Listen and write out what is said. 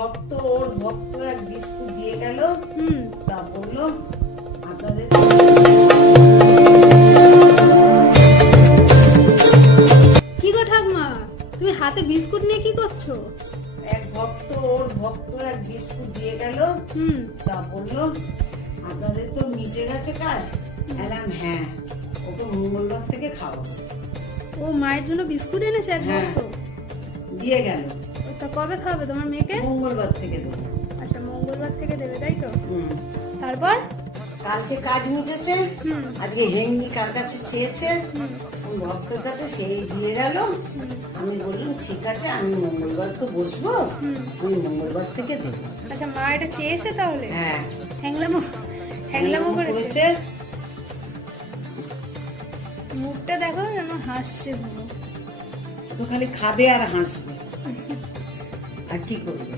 ভক্ত ওর ভক্ত এক বিস্কুট দিয়ে গেল। তা বললো আপনাদের কি গো ঠাকুমা, তুমি হাতে বিস্কুট নিয়ে কি করছো? এক ভক্ত ওর ভক্ত এক বিস্কুট দিয়ে গেল। তা বললো আপনাদের তো মিটে গেছে কাজ। এলাম হ্যাঁ, ওকে মঙ্গলবার থেকে খাওয়াবো। ও মায়ের জন্য বিস্কুট এনেছে এক হ্যাঁ। ভক্ত? দিয়ে গেল। তা কবে খাওয়াবে তোমার মেয়েকে? মঙ্গলবার থেকে দেবো। আচ্ছা, মঙ্গলবার থেকে দেবে, তাই তো? হুম। তারপর? কালকে কাজ মিটেছে। আজকে হেঙ্গি কার কাছে চেয়েছে, ভক্তের কাছে সেই দিয়ে গেল। আমি বললাম ঠিক আছে, আমি মঙ্গলবার তো বসবো, আমি মঙ্গলবার থেকে দেবো। আচ্ছা, মা এটা চেয়েছে তাহলে? হ্যাঁ, হ্যাংলামো করেছে। মুখটা দেখো, যেন হাসছে পুরো। তো খালি খাবে আর হাসবে, আর কি করবে।